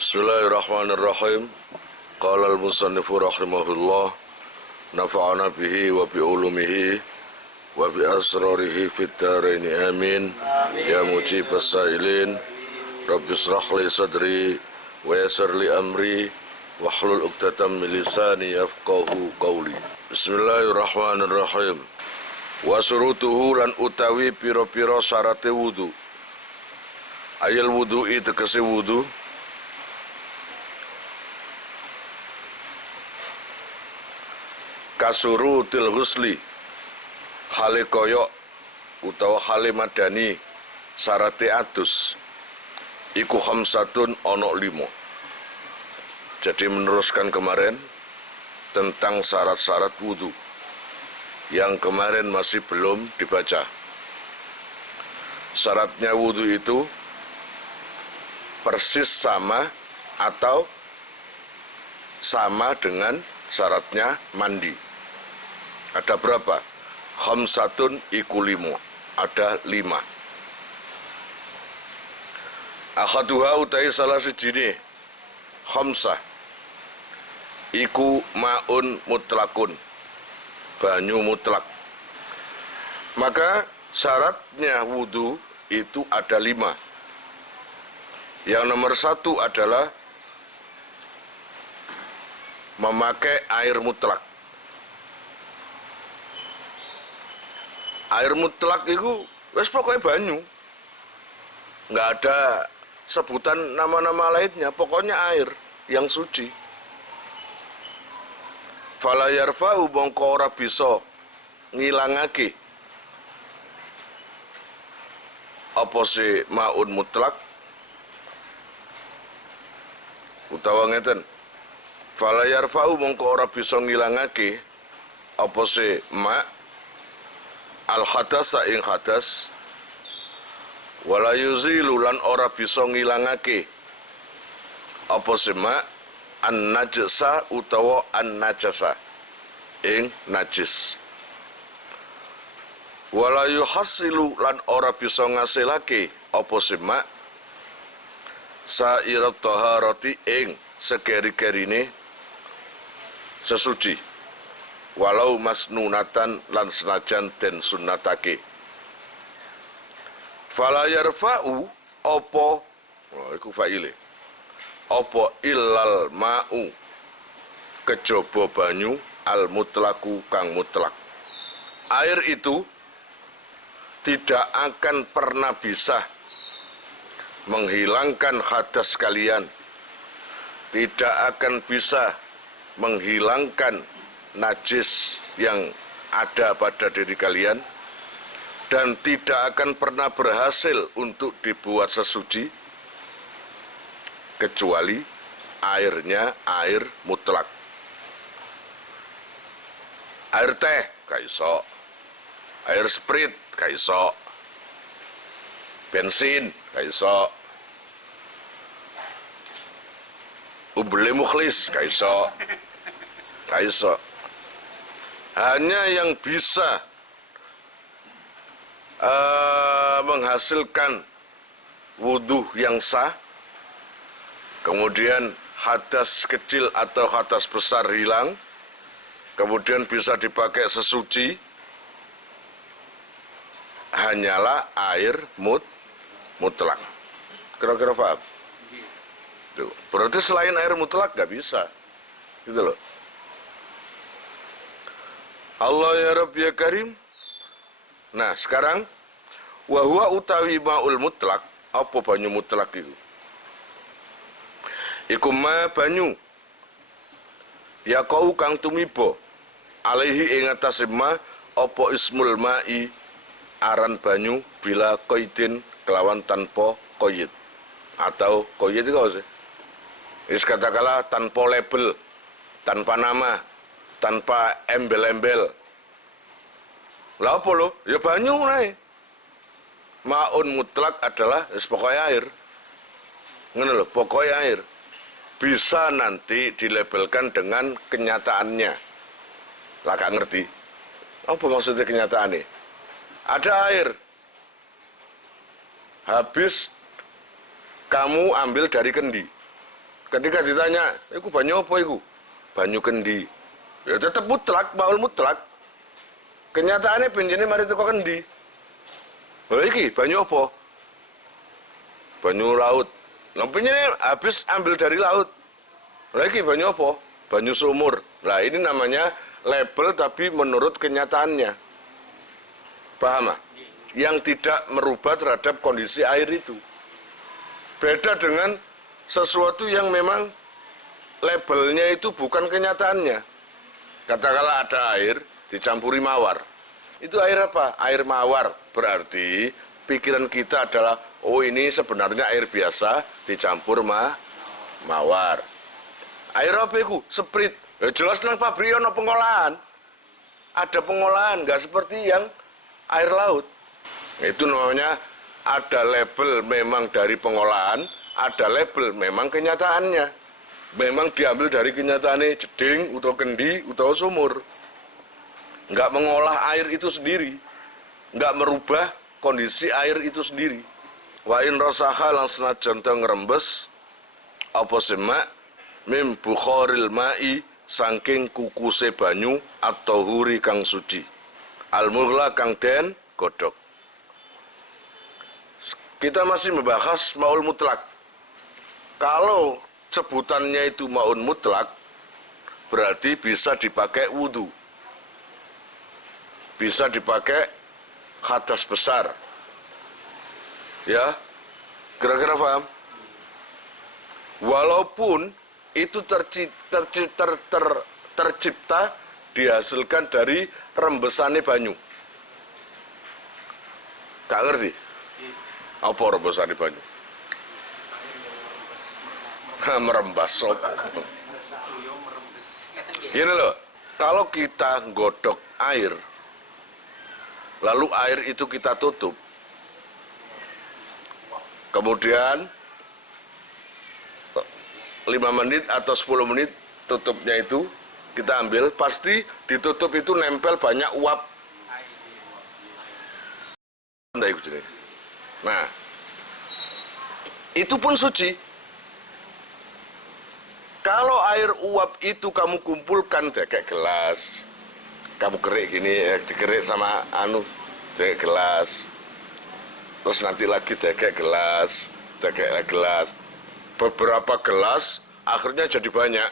Bismillahirrahmanirrahim. Qala al-musannifu rahimahullah, nafa'ana bihi wa bi ulumihi wa bi asrarihi fid dharain amin. Ya mujibas sailin, rabbi shrah li sadri wa yassir li amri wahlul 'uqdatam min lisani yafqahu qawli. Bismillahirrahmanirrahim. Wa surutuhu lan utawi pira-pira syarate wudu. Ayal wudu'i tegese wudu. Kasuru til husli hale koyok utawa hale madani syarate adus iku khamsatun ono 5. Jadi meneruskan kemarin tentang syarat-syarat wudu yang kemarin masih belum dibaca. Syaratnya wudu itu persis sama atau sama dengan syaratnya mandi. Ada berapa? Khamsatun iku 5. Ada 5. Akhaduha utai salah sijine khamsah iku ma'un mutlakun, banyu mutlak. Maka syaratnya wudu itu ada 5. Yang nomor 1 adalah memakai air mutlak. Air mutlak itu wes pokoknya banyu, nggak ada sebutan nama-nama lainnya, pokoknya air yang suci. Fala yarfa'u mongko ora bisa ngilangake apa si ma'un mutlak utawa ngeten. Fala yarfa'u mongko ora bisa ngilangake apa si ma' al hadasa ing hadas, wala yuzilu lan ora bisa ngilangake apa sema an najasa utawa an najasa ing najis, wala yuhasilu lan ora bisa ngasilake apa sema sairat taharati ing sekeri-kerine sesuci, walau masnunatan lan senajan den sunnatake. Fala yarfa'u opo, iku fa'ile, opo illal ma'u kejaba banyu al mutlaku kang mutlak. Air itu tidak akan pernah bisa menghilangkan hadas kalian, tidak akan bisa menghilangkan najis yang ada pada diri kalian, dan tidak akan pernah berhasil untuk dibuat sesuci kecuali airnya air mutlak. Air teh kaiso, air sprit kaiso, bensin kaiso, umbele mukhlis kaiso. Hanya yang bisa menghasilkan wudu yang sah, kemudian hadas kecil atau hadas besar hilang, kemudian bisa dipakai sesuci, hanyalah air mutlak. Kira-kira paham? Tuh. Berarti selain air mutlak gak bisa, gitu loh. Allah ya Rabbi ya Karim. Nah sekarang wahwa utawi ma'ul mutlak. Apa banyu mutlak itu? Iku ma banyu ya kau kang tumibo alaihi ing atase ma apa ismul ma'i aran banyu bila qaidin kelawan tanpa qaid. Atau qaid itu apa sih? Is katakanlah tanpa label, tanpa nama, tanpa embel-embel. Lah apa lo? Ya banyu nae. Ma'un mutlak adalah pokoknya air. Ngono lho, pokoknya air. Bisa nanti dilabelkan dengan kenyataannya. Lah gak ngerti. Apa maksudnya kenyataannya? Ada air. Habis kamu ambil dari kendi. Ketika ditanya, iku banyu apa iku? Banyu kendi. Ya tetap mutlak, maul mutlak. Kenyataannya penjene mari teko kendi. Lha iki banyu apa? Banyu laut. Lah penjene habis ambil dari laut. Lha iki banyu apa? Banyu sumur. Nah ini namanya label tapi menurut kenyataannya. Paham? Yang tidak merubah terhadap kondisi air itu. Beda dengan sesuatu yang memang labelnya itu bukan kenyataannya. Katakanlah ada air dicampuri mawar. Itu air apa? Air mawar. Berarti pikiran kita adalah, oh ini sebenarnya air biasa dicampur mawar. Air apa itu? Sprit. Ya jelas nang pabrik ada pengolahan. Ada pengolahan, nggak seperti yang air laut. Itu namanya ada label memang dari pengolahan, ada label memang kenyataannya. Memang diambil dari kenyataannya jeding, atau kendi, atau sumur. Nggak mengolah air itu sendiri. Nggak merubah kondisi air itu sendiri. Wa in rasaha lang senajan ngrembes apa semak mim bukhoril ma'i saking kukuse banyu atau huri kang suci. Al-mughla kang den godhog. Kita masih membahas maul mutlak. Kalau sebutannya itu maun mutlak, berarti bisa dipakai wudhu. Bisa dipakai hadas besar. Ya, kira-kira paham? Walaupun itu tercipta dihasilkan dari rembesannya banyu. Gak ngerti? Apa rembesannya banyu? Merembas sopo. Gini loh, kalau kita godok air, lalu air itu kita tutup, kemudian 5 menit atau 10 menit tutupnya itu kita ambil, pasti ditutup itu nempel banyak uap. Nah, itu pun suci. Kalau air uap itu kamu kumpulkan kayak gelas, kamu kerik gini, dikerik sama kayak gelas, terus nanti lagi kayak gelas, beberapa gelas akhirnya jadi banyak.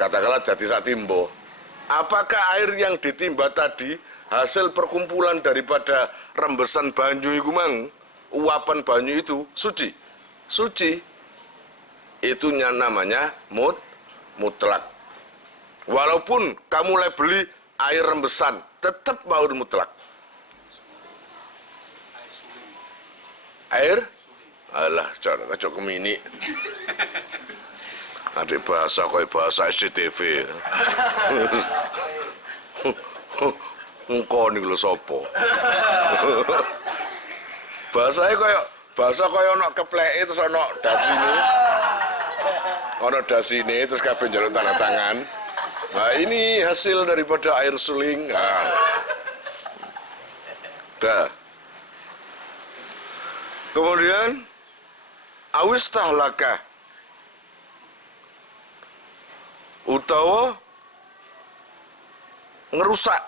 Katakanlah jadi sak timbo. Apakah air yang ditimba tadi hasil perkumpulan daripada rembesan banyu itu mang, uapan banyu itu suci? Suci. Itu namanya mutlak. Walaupun kamu beli air rembesan, tetap mau mutlak. Air? Alah, cara kacau kemini. Adik bahasa kayak bahasa SCTV. Engkau nih lo sopo. Bahasa kayak ono keplek terus ono dasine. Ono dasine terus kabeh njaluk tanda tangan. Nah, ini hasil daripada air suling. Nah. Dah. Kemudian awis tahlaka utawa ngerusak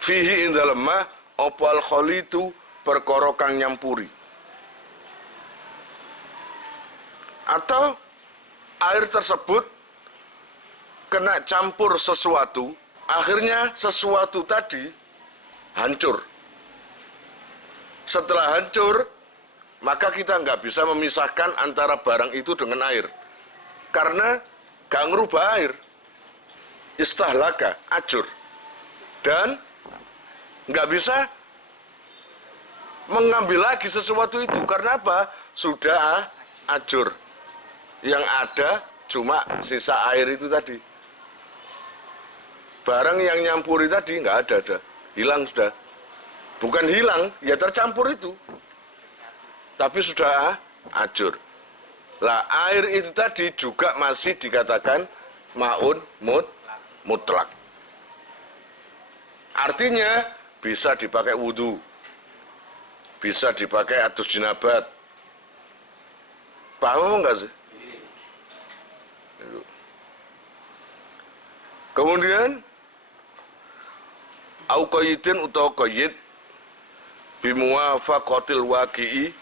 fihi ing dalem ma apa al khalitu perkara kang nyampuri, atau air tersebut kena campur sesuatu, akhirnya sesuatu tadi hancur. Setelah hancur, maka kita nggak bisa memisahkan antara barang itu dengan air, karena nggak ngerubah air. Istahlaka, acur, dan nggak bisa mengambil lagi sesuatu itu. Karena apa? Sudah acur. Yang ada cuma sisa air itu tadi. Barang yang nyampuri tadi nggak ada, hilang sudah. Bukan hilang, ya tercampur itu. Tapi sudah acur. Lah air itu tadi juga masih dikatakan maun mutlak. Artinya bisa dipakai wudhu, bisa dipakai atus jinabat, Paham enggak sih? Kemudian au qayyidin utawa qayyid bimuwafaqatil waqi'i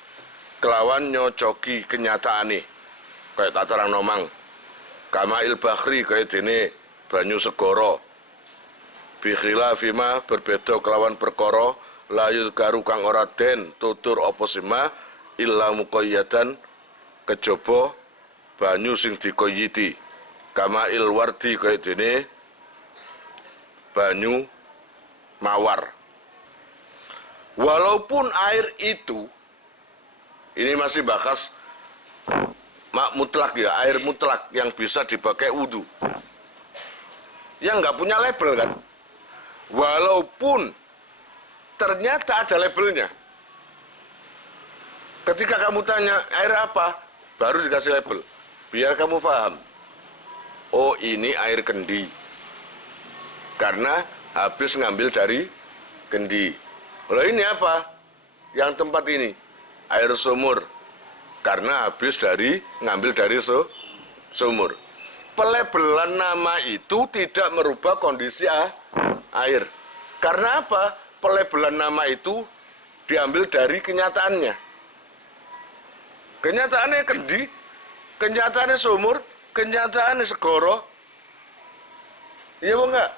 kelawan nyocoki kenyataane kayak tataran nomang kamail bahri kayak dene banyu segara bi khilafima berbeda kelawan perkara la yuzkaru kang ora den tutur apa sima illa muqayyadan kejaba banyu sing dikoyiti kamail wardi kayak dene banyu mawar. Walaupun air itu, ini masih bahas mutlak ya, air mutlak yang bisa dipakai wudhu. Yang nggak punya label kan. Walaupun ternyata ada labelnya. Ketika kamu tanya air apa, baru dikasih label. Biar kamu paham. Oh ini air kendi. Karena habis ngambil dari kendi. Loh ini apa? Yang tempat ini air sumur. Karena habis ngambil dari sumur. Pelabelan nama itu tidak merubah kondisi air. Karena apa? Pelabelan nama itu diambil dari kenyataannya. Kenyataannya kendi, kenyataannya sumur, kenyataannya segoro. Iya apa enggak?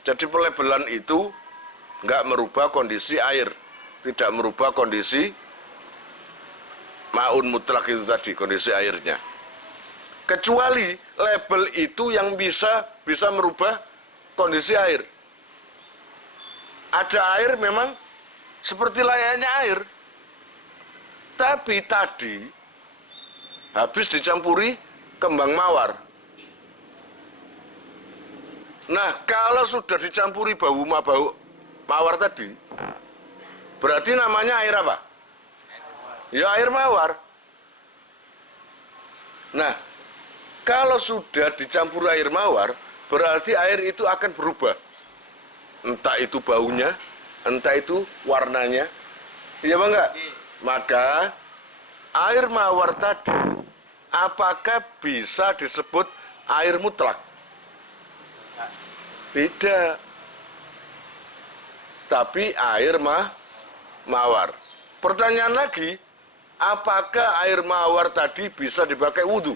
Jadi pelabelan itu enggak merubah kondisi air, tidak merubah kondisi maun mutlak itu tadi, kondisi airnya. Kecuali label itu yang bisa merubah kondisi air. Ada air memang seperti layaknya air, tapi tadi habis dicampuri kembang mawar. Nah, kalau sudah dicampuri bau mawar tadi, berarti namanya air apa? Ya air mawar. Nah, kalau sudah dicampur air mawar, berarti air itu akan berubah. Entah itu baunya, entah itu warnanya. Iya apa enggak? Maka air mawar tadi, apakah bisa disebut air mutlak? Tidak. Tapi air mawar. Pertanyaan lagi, apakah air mawar tadi bisa dipakai wudhu?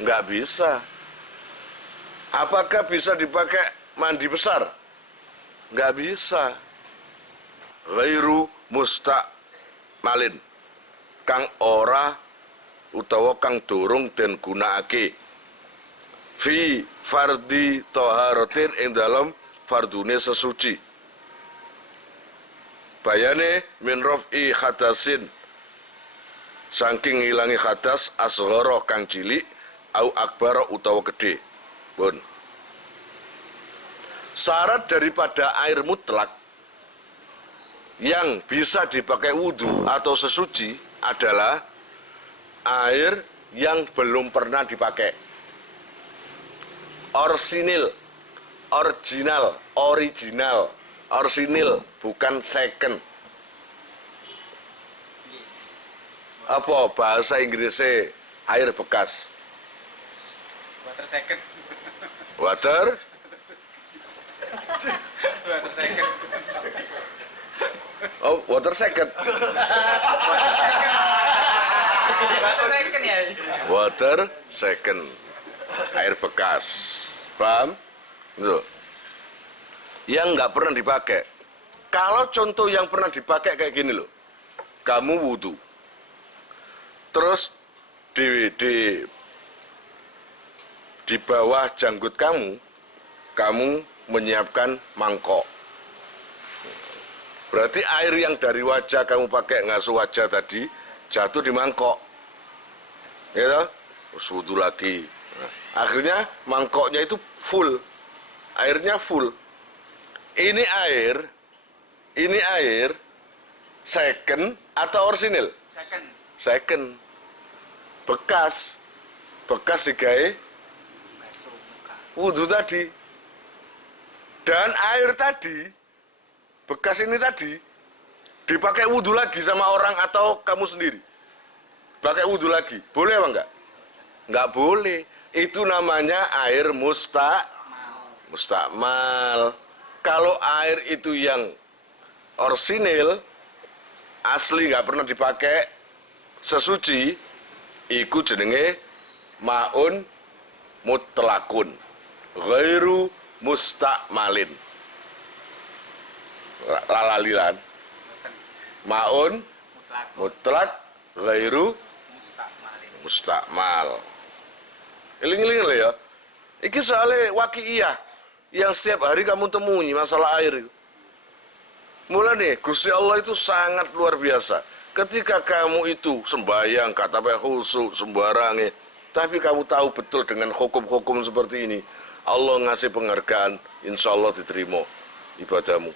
Enggak bisa. Apakah bisa dipakai mandi besar? Enggak bisa. Ghairu musta'malin. Kang ora utawa kang durung den gunakake fi fardi taharatin ing dalam fardune sesuci. Bayane min raf'i khatasin saking ngilangi khatas asghara kang cilik au akbara utawa gede. Pun. Syarat daripada air mutlak yang bisa dipakai wudhu atau sesuci adalah air yang belum pernah dipakai. Orisinil, orisinil, bukan second. Apa bahasa Inggrisnya air bekas? Water second. Water? Water second. Oh, water second. Water second ya. Water second. Air bekas. Paham? Itu. Yang nggak pernah dipakai. Kalau contoh yang pernah dipakai kayak gini loh. Kamu wudhu. Terus di bawah janggut kamu menyiapkan mangkok. Berarti air yang dari wajah kamu pakai ngasuh wajah tadi jatuh di mangkok. Ya toh? Terus wudhu lagi. Nah, akhirnya mangkoknya itu full. Airnya full. Ini air second atau orisinil? Second. Second. Bekas digawe wudhu tadi. Dan air tadi, bekas ini tadi, dipakai wudhu lagi sama orang atau kamu sendiri? pakai wudhu lagi. Boleh apa enggak? Enggak boleh. Itu namanya air mustakmal. Kalau air itu yang orsinil, asli nggak pernah dipakai sesuci, iku jenenge maun mutlakun ghairu mustakmalin. Lalalilan. Maun mutlak ghairu mustakmal. Iling-iling lah ya. Iki soalnya waqi'iyah yang setiap hari kamu temui masalah air. Mulai nih, Gusti Allah itu sangat luar biasa. Ketika kamu itu sembahyang, kata khusyuk, sembarangnya, tapi kamu tahu betul dengan hukum-hukum seperti ini, Allah ngasih penghargaan, insya Allah diterima ibadahmu.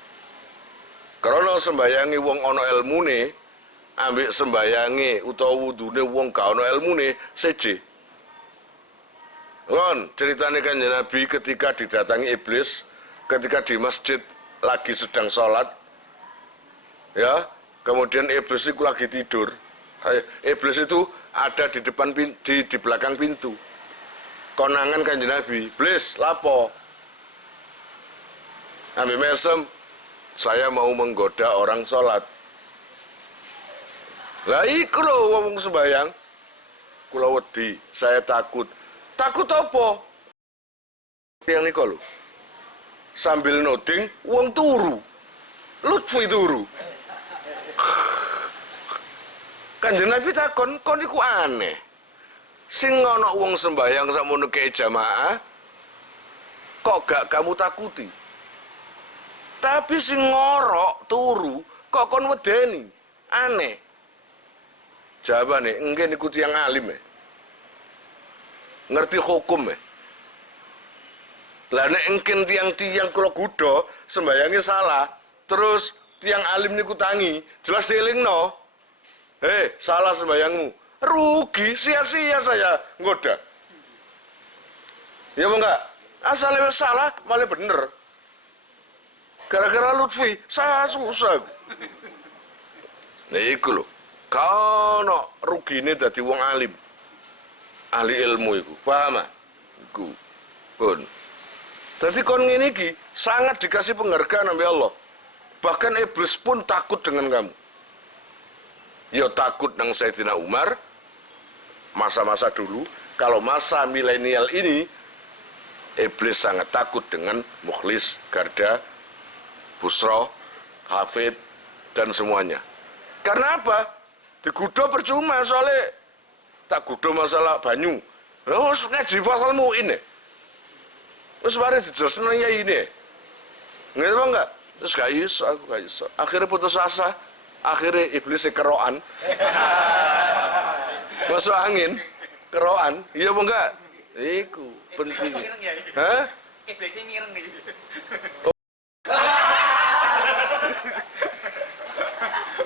Karena sembayangi wong ono ilmune, ambek sembayangi utawa wudune wong gak ono ilmune, seje. Ron, ceritanya kan Nabi ketika didatangi iblis, ketika di masjid lagi sedang sholat, ya, kemudian iblis itu lagi tidur. Iblis itu ada di depan di belakang pintu. Konangan Kanjeng Nabi, "Iblis, lapo?" Nabi mesem, "Saya mau menggoda orang sholat." Lah iku lho wong sembayang. Kula wedi, saya takut. Takut apa? Yang niku lho. Sambil noding, wong turu. Lutfi turu. Kanjeng Nabi takon, "Kon iku aneh. Sing ana wong sembayang sakmono ke jamaah, kok gak kamu takuti? Tapi sing ngorok turu, kok kon wedeni? Aneh." Jawabane, "Engke niku tiyang alim e. Ngerti hukum e. Lah nek engken tiang-tiang kula gudo sembayange salah, terus tiang alim niku tangi, jelas dielingno. Salah sembayangmu. Rugi, sia-sia saya nggoda. Ya apa enggak? Asalnya salah, malah bener. Gara-gara Lutfi, saya susah. Nah iku lho. Kono rugine dadi wong alim. Ahli ilmu iku, paham ah? Iku. Pun. Jadi kon ngene iki sangat dikasih penghargaan oleh Allah. Bahkan iblis pun takut dengan kamu. Ya takut nang Sayyidina Umar masa-masa dulu. Kalau masa milenial ini iblis sangat takut dengan Mukhlis, Garda, Busro, Hafid dan semuanya. Karena apa? Digudo percuma soalnya tak gudo masalah banyu. Terus ngaji pasalmu ini. Terus mari dijelaskan ya ini. Ngerti apa enggak? Terus gak iso, aku gak iso. Akhirnya putus asa. Akhirnya iblis keroan. Masuk angin, keroan. Iya apa enggak? Iku penting. Hah? Iblisnya mireng nih.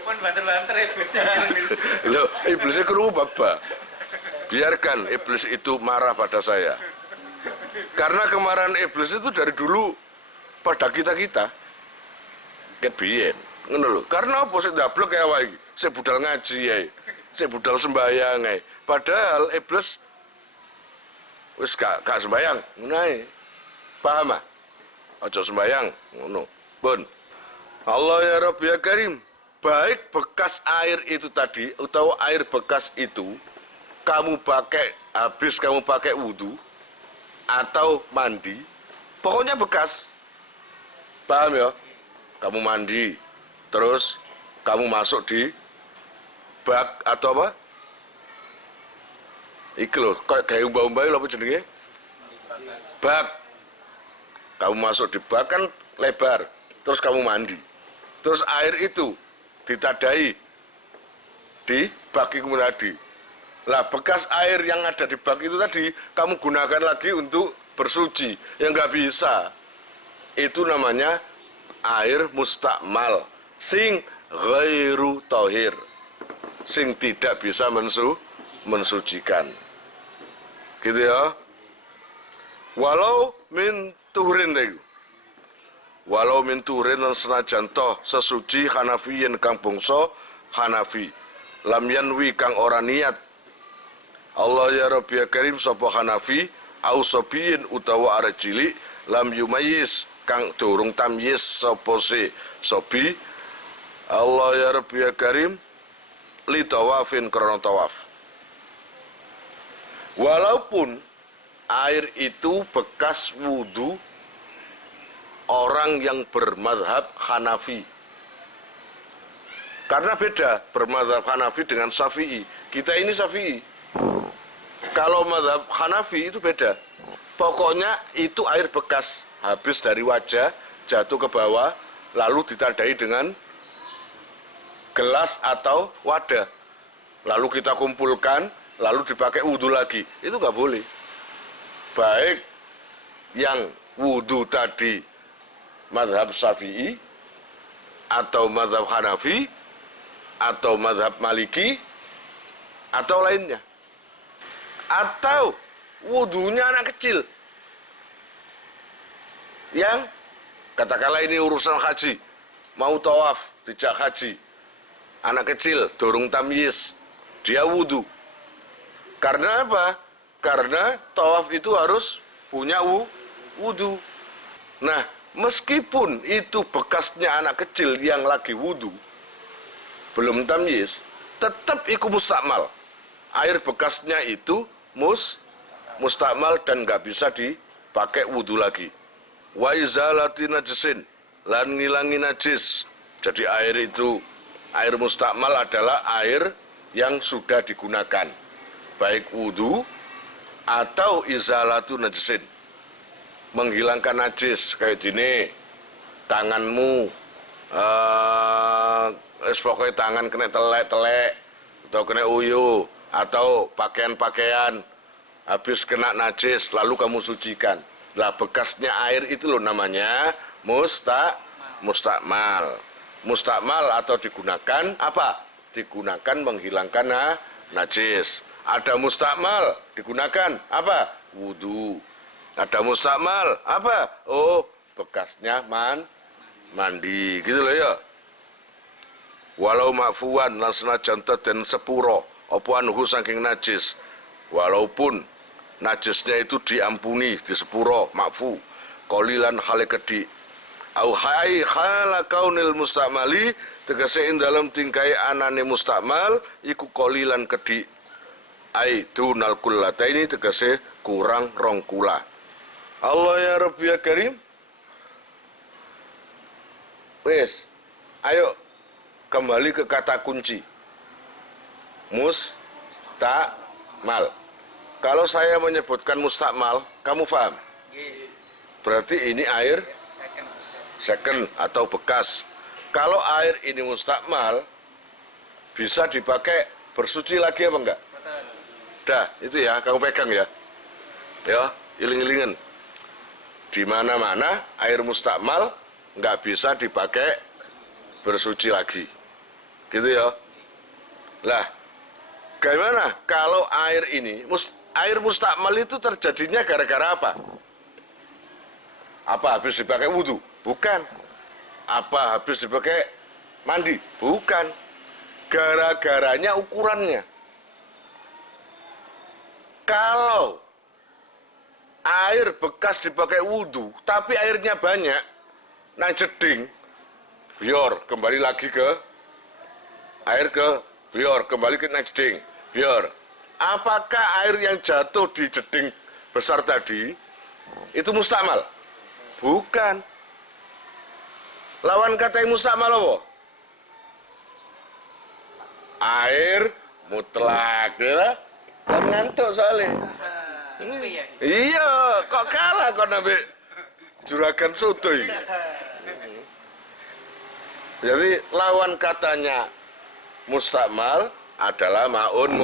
Pun banter-banter iblisnya mireng nih. Loh, iblisnya kerungu baba. Biarkan iblis itu marah pada saya. Karena kemarahan iblis itu dari dulu pada kita-kita. Ket biyen. Ngono lho. Karena apa sik ndablek kaya awake iki? Sik budal ngaji ae. Sik budal sembayang ae. Padahal iblis wis gak sembayang, ngono ae. Paham ah? Aja sembayang, ngono. Pun. Allah ya Rabb ya Karim. Baik bekas air itu tadi atau air bekas itu kamu pakai habis kamu pakai wudhu atau mandi, pokoknya bekas. Paham ya? Kamu mandi, terus kamu masuk di bak atau apa? Iki lho, kayak umbah-umbah lho apa jenenge? Bak. Kamu masuk di bak kan lebar, terus kamu mandi. Terus air itu ditadai di bak itu tadi. Lah bekas air yang ada di bak itu tadi kamu gunakan lagi untuk bersuci. Ya nggak bisa. Itu namanya air mustakmal. Sing ghairu tahir. Sing tidak bisa mensucikan. Gitu ya. Walau min tuhurin deh. Walau min tuhurin dan senajan toh sesuci Hanafiyin kang bangsa Hanafi. Lam yanwi kang ora niat Allah ya Rabbi ya Karim sapa Hanafi au sobiyin utawa arek cilik lam yumayyiz kang durung tamyiz sapa se sobi Allah ya Rabbi ya Karim li tawafin krana tawaf. Walaupun air itu bekas wudu orang yang bermazhab Hanafi. Karena beda bermazhab Hanafi dengan Syafi'i. Kita ini Syafi'i. Kalau mazhab Hanafi itu beda. Pokoknya itu air bekas habis dari wajah jatuh ke bawah lalu ditandai dengan gelas atau wadah. Lalu kita kumpulkan lalu dipakai wudhu lagi. Itu nggak boleh. Baik yang wudhu tadi mazhab Syafi'i atau mazhab Hanafi atau mazhab Maliki atau lainnya, atau wudhunya anak kecil yang katakanlah ini urusan haji, mau tawaf dijak haji, anak kecil dorong tamyiz dia wudhu. Karena apa? Karena tawaf itu harus punya wudhu. Nah, meskipun itu bekasnya anak kecil yang lagi wudhu belum tamyiz, tetap ikut mustakmal. Air bekasnya itu mustakmal dan nggak bisa dipakai wudhu lagi. Wa izalati najisin, lan ngilangi najis. Jadi air itu, air mustakmal adalah air yang sudah digunakan, baik wudhu atau izalatu najisin, menghilangkan najis. Kayak gini, tanganmu pokoknya tangan kena telek-telek atau kena uyu atau pakaian-pakaian habis kena najis lalu kamu sucikan. Lah bekasnya air itu loh namanya mustakmal. Mustakmal atau digunakan apa? Digunakan menghilangkan najis. Ada mustakmal digunakan apa? Wudu. Ada mustakmal apa? Oh, bekasnya mandi gitu loh ya. Walau makfuan lan senajan den sepuro apa anhu saking najis, walaupun najisnya itu diampuni di sepuro makfu qalilan hale kedhi au hai khala kaunil mustamali tegese ing dalam tingkai anane mustakmal iku qalilan kedhi ai dunal kullataini tegese kurang rong kula. Allah ya Rabbi ya Karim. Wes, ayo kembali ke kata kunci. Mustakmal. Kalau saya menyebutkan mustakmal, kamu paham? Berarti ini air second atau bekas. Kalau air ini mustakmal, bisa dipakai bersuci lagi apa enggak? Dah, itu ya, kamu pegang ya. Ya, iling-ilingen. Di mana-mana air mustakmal nggak bisa dipakai bersuci lagi, gitu ya. Lah, bagaimana kalau air ini, air mustakmal itu terjadinya gara-gara apa? Apa habis dipakai wudhu? Bukan. Apa habis dipakai mandi? Bukan. Gara-garanya ukurannya. Kalau air bekas dipakai wudhu, tapi airnya banyak, nah jeding, biar kembali lagi ke air ke biar kembali ke jeding, biar. Apakah air yang jatuh di jeding besar tadi itu mustakmal? Bukan. Lawan kata yang mustakmal apa? Air mutlak, ya? Dan ngantuk soalnya. Iya, kok kalah kok nabi juragan sotoy. Jadi lawan katanya mustakmal adalah maun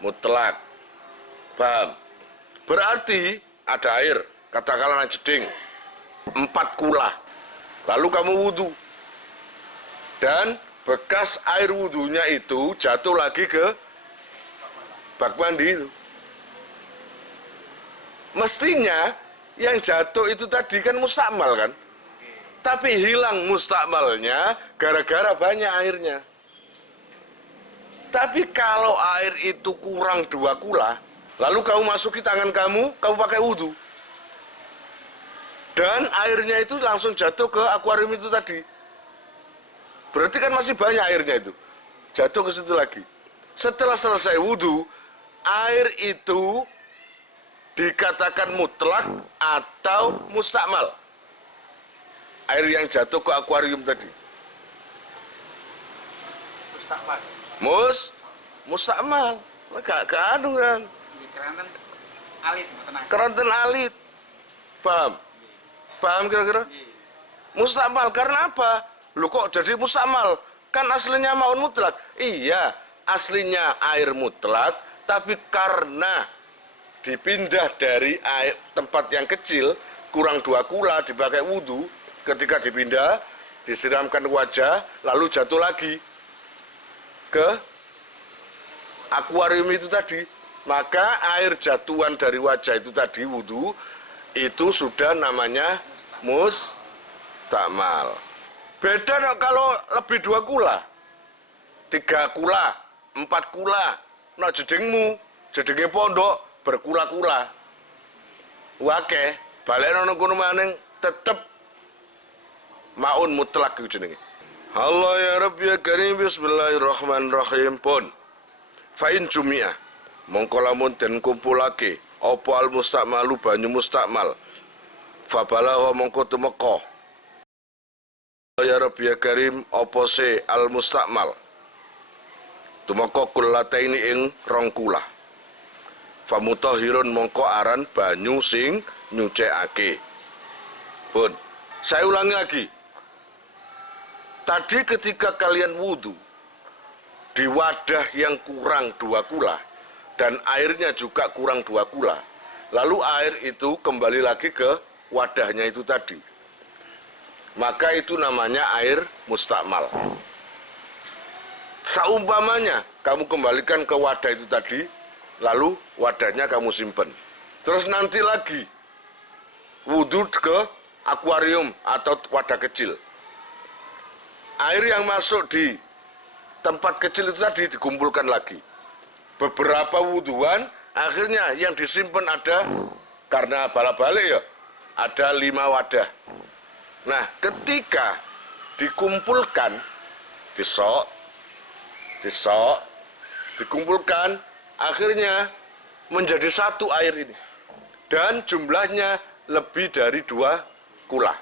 mutlak. Paham? Berarti ada air, katakanlah jeding 4 kula. Lalu kamu wudhu. Dan bekas air wudhunya itu jatuh lagi ke bak mandi itu. Mestinya yang jatuh itu tadi kan mustakmal kan? Tapi hilang mustakmalnya gara-gara banyak airnya. Tapi kalau air itu kurang 2 kula, lalu kamu masuki tangan kamu pakai wudhu. Dan airnya itu langsung jatuh ke akuarium itu tadi. Berarti kan masih banyak airnya itu. Jatuh ke situ lagi. Setelah selesai wudhu, air itu dikatakan mutlak atau mustakmal. Air yang jatuh ke akuarium tadi. Mustakmal. Mustakmal. Gak anu kan. Di keranten alit mboten. Keranten alit. Paham? Paham kira-kira? Mustakmal karena apa? Lu kok jadi mustakmal? Kan aslinya maun mutlak. Iya, aslinya air mutlak, tapi karena dipindah dari air, tempat yang kecil, kurang 2 kula dipakai wudhu, ketika dipindah, disiramkan wajah, lalu jatuh lagi ke akuarium itu tadi. Maka air jatuhan dari wajah itu tadi, wudhu, itu sudah namanya mustakmal. Beda dong kalau lebih 2 kula, 3 kula, 4 kula, nak jedingmu, jedingnya pondok, berkula-kula. Wake, balik nang kono maning tetep maun mutlak iku jenenge. Allah ya Rabbi ya Karim, bismillahirrahmanirrahim pun. Fa'in jumia, mongko lamun den kumpulake apa al mustakmalu banyu mustakmal. Fabalagha mongko tumeka. Ya Rabbi ya Karim, apa se al mustakmal. Tumeka kullataini ing 2 kula. Famutahhirun mongko aran banyu sing nyucekake. Pun, saya ulangi lagi. Tadi ketika kalian wudhu di wadah yang kurang 2 kula dan airnya juga kurang 2 kula, lalu air itu kembali lagi ke wadahnya itu tadi, maka itu namanya air mustakmal. Saumpamanya kamu kembalikan ke wadah itu tadi, lalu wadahnya kamu simpen, terus nanti lagi wudhu ke akuarium atau wadah kecil, air yang masuk di tempat kecil itu tadi dikumpulkan lagi. Beberapa wudhuan, akhirnya yang disimpan ada, karena balik-balik ya, ada 5 wadah. Nah, ketika dikumpulkan, disok, dikumpulkan, akhirnya menjadi 1 air ini. Dan jumlahnya lebih dari 2 kula.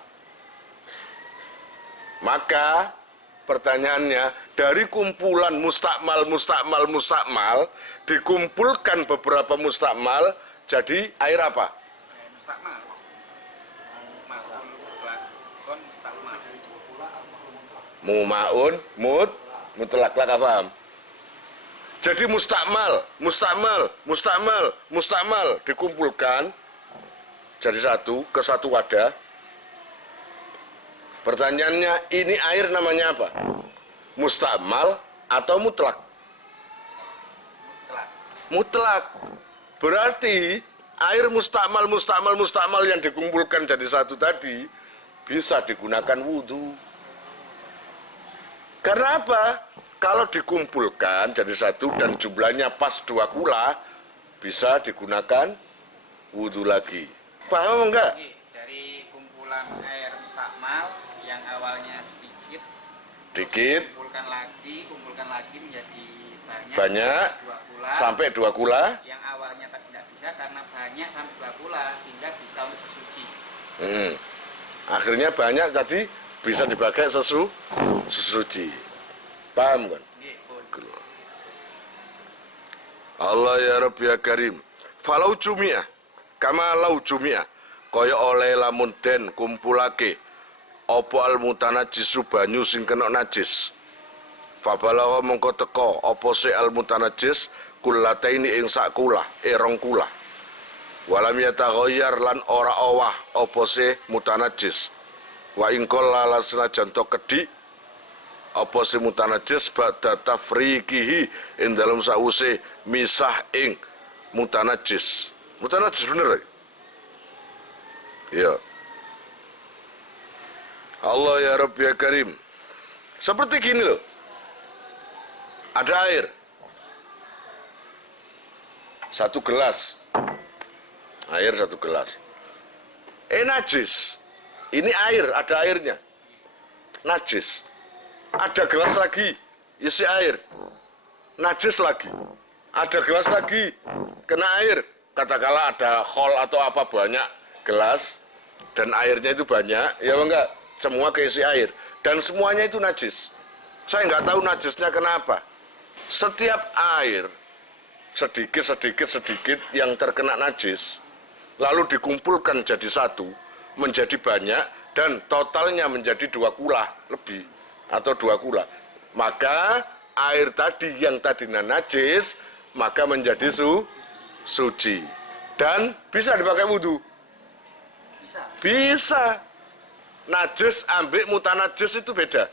Maka pertanyaannya, dari kumpulan mustakmal dikumpulkan beberapa mustakmal, jadi air apa? Mustakmal. Kon mustakmal. Mumaun, mutlak lah, paham? Jadi mustakmal dikumpulkan jadi ke satu wadah. Pertanyaannya, ini air namanya apa? Mustakmal atau mutlak? Mutlak. Berarti air mustakmal yang dikumpulkan jadi satu tadi bisa digunakan wudhu. Karena apa? Kalau dikumpulkan jadi satu dan jumlahnya pas 2 kula, bisa digunakan wudhu lagi. Paham enggak? Dari kumpulan air mustakmal yang awalnya sedikit, kumpulkan lagi menjadi banyak 2 kula, sampai 2 kula. Yang awalnya tidak bisa karena banyak sampai 2 kula sehingga bisa untuk bersuci. Akhirnya banyak tadi bisa dipakai sesuci. Paham kan? Allah ya Rabbi ya Karim. Falau jumia, kama lau jumia, kaya oleh lamun den kumpulake apa al mutanajisu banyu sing kena najis. Fabalawa mongko teko apa se al mutanajis kullataini ing sak kula, 2 kula. Walam yataghayyar lan ora owah apa se mutanajis. Wa ing qalla lasnajan to kedhi apa se mutanajis ba'da tafriqihi ing dalem sause misah ing mutanajis. Mutanajis bener ya? Allah ya Rabbi ya Karim. Seperti gini loh. Ada air, 1 gelas. Air 1 gelas. Najis. Ini air, ada airnya. Najis. Ada gelas lagi, isi air. Najis lagi. Ada gelas lagi, kena air. Katakanlah ada khol atau apa banyak gelas dan airnya itu banyak, ya enggak? Semua keisi air dan semuanya itu najis. Saya nggak tahu najisnya kenapa. Setiap air sedikit yang terkena najis lalu dikumpulkan jadi satu, menjadi banyak dan totalnya menjadi 2 kula lebih atau 2 kula. Maka air tadi yang tadinya najis maka menjadi suci dan bisa dipakai wudhu. Bisa. Najis ambek mutanajis itu beda.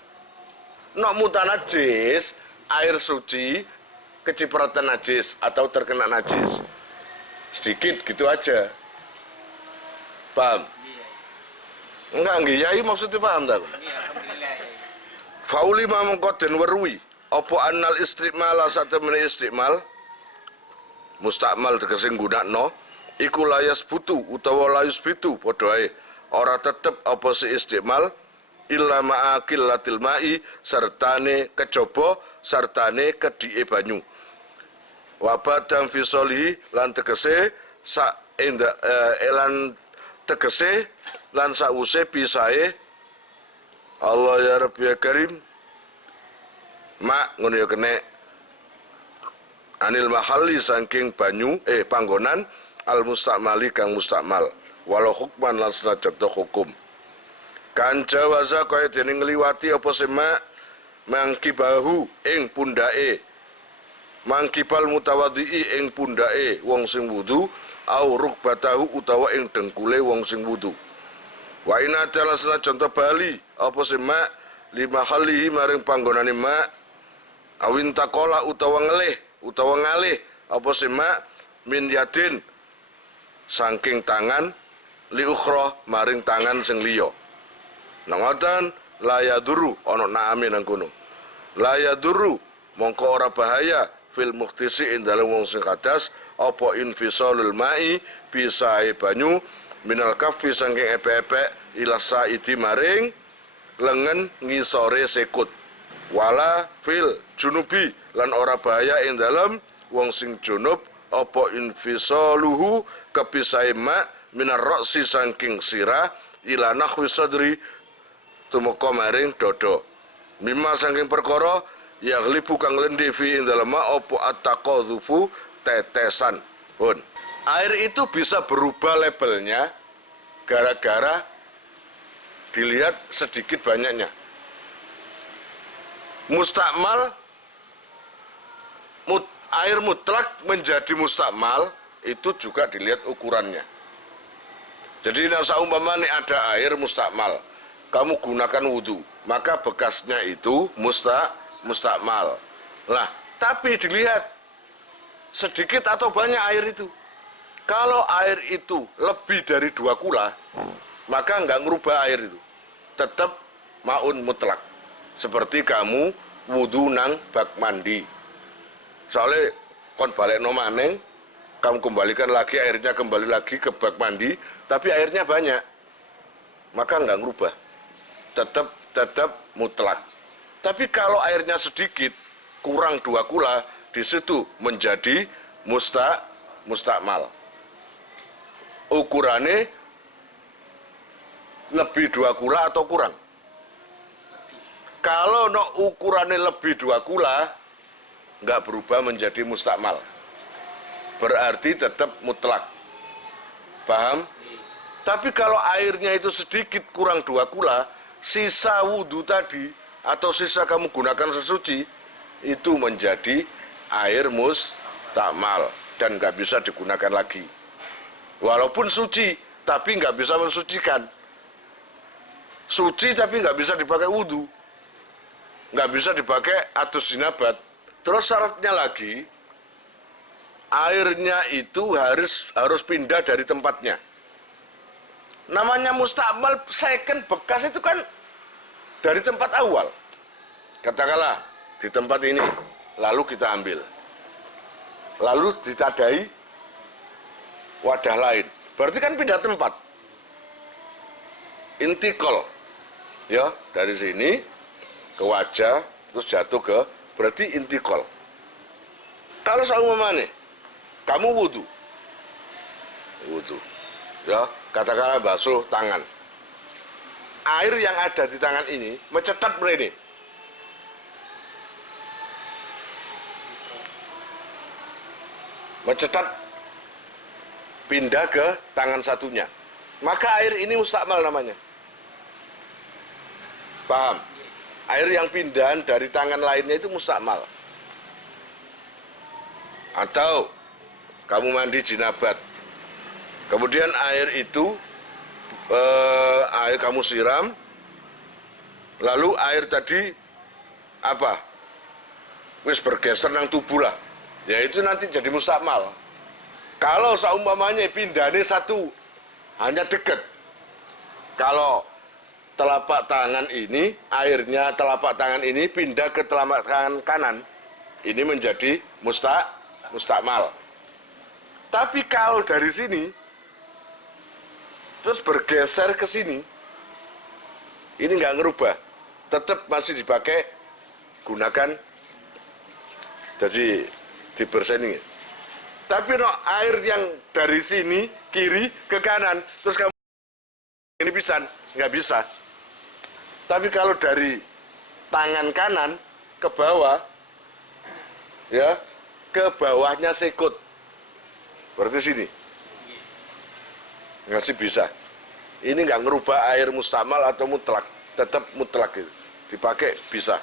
Mutanajis air suci kecipratan najis atau terkena najis sedikit gitu aja. Paham? Enggak nggih maksudnya paham tak? Fauli mangko den weruhi apa annal istimal satemene istimal mustakmal tegese nggunakno iku layas butu utawa layus bitu padha ae ora tetep apa si istimal illa ma'akil latil ma'i sertane kejaba sertane kedhike banyu wa badam fi solihi lan tegese sak elan tegese lan sause pisae Allah ya Rabbi ya Karim mak ngono ya kene anil mahalli saking banyu panggonan al mustakmali kang mustakmal walau hukman lan senajan hukum kan jawaza kaya dene ngliwati apa sema mangkibahu ing pundake mangkibal mutawadhi ing pundake wong sing wudu au rukbatahu utawa ing dengkule wong sing wudu wa ina dalan senajan bali apa sema lima halihi maring panggonane mak awin takola utawa ngalih apa sema min yadin saking tangan li ukhra maring tangan sing liya. Nangatan la yaduru ana naame nang kono. La yaduru mongko ora bahaya fil muhtisi ing dalem wong sing kadas apa infisalul mai pisae banyu minal kafi saking epe-epe ila saiti maring lengen ngisore sekut. Wala fil junubi lan ora bahaya ing dalem wong sing junub apa infisaluhu kepisae ma minar ra'si saking sirah ila nahwi sadri tumeka maring dodo mimma saking perkara yaghlibu kang lendhe fi ing dalem apa attaqadzufu tetesan pun air itu bisa berubah labelnya gara-gara dilihat sedikit banyaknya. Mustakmal air mutlak menjadi mustakmal itu juga dilihat ukurannya. Jadi saumpama nih ada air mustakmal, kamu gunakan wudhu, maka bekasnya itu mustakmal. Lah, tapi dilihat sedikit atau banyak air itu. Kalau air itu lebih dari 2 kula, maka nggak ngerubah air itu, tetap maun mutlak. Seperti kamu wudhu nang bak mandi. Soalnya kon balik no maneng, kamu kembalikan lagi airnya kembali lagi ke bak mandi, tapi airnya banyak, maka nggak ngerubah, tetap mutlak. Tapi kalau airnya sedikit, kurang 2 kula, di situ menjadi mustakmal. Ukurannya lebih 2 kula atau kurang? Kalau no ukurannya lebih 2 kula, nggak berubah menjadi mustakmal, berarti tetap mutlak. Paham? Tapi kalau airnya itu sedikit kurang 2 kula, sisa wudhu tadi atau sisa kamu gunakan sesuci itu menjadi air mustakmal dan nggak bisa digunakan lagi. Walaupun suci, tapi nggak bisa mensucikan. Suci tapi nggak bisa dipakai wudhu, nggak bisa dipakai atus jinabat. Terus syaratnya lagi, airnya itu harus pindah dari tempatnya. Namanya mustakmal second bekas itu kan dari tempat awal. Katakanlah di tempat ini, lalu kita ambil, lalu ditadai wadah lain. Berarti kan pindah tempat. Intikal. Ya, dari sini ke wajah terus jatuh ke berarti intikal. Kalau seumpamanya kamu wudu. Ya, katakanlah basuh tangan. Air yang ada di tangan ini mencetat mrene. Mencetat pindah ke tangan satunya. Maka air ini mustakmal namanya. Paham? Air yang pindahan dari tangan lainnya itu mustakmal. Atau kamu mandi jinabat. Kemudian air itu air kamu siram, lalu air tadi apa? Wis bergeser nang tubuh lah. Ya itu nanti jadi mustakmal. Kalau seumpamanya pindahnya satu hanya dekat. Kalau telapak tangan ini, airnya telapak tangan ini pindah ke telapak tangan kanan. Ini menjadi mustakmal. Tapi kalau dari sini terus bergeser ke sini, ini nggak ngerubah, tetap masih dipakai, gunakan, jadi dibersihin. Tapi no, air yang dari sini kiri ke kanan, terus kamu ini pisan, nggak bisa. Tapi kalau dari tangan kanan ke bawah, ya ke bawahnya sikut, berarti sini. Ngasih bisa. Ini nggak ngerubah air mustakmal atau mutlak, tetap mutlak gitu. Dipakai bisa.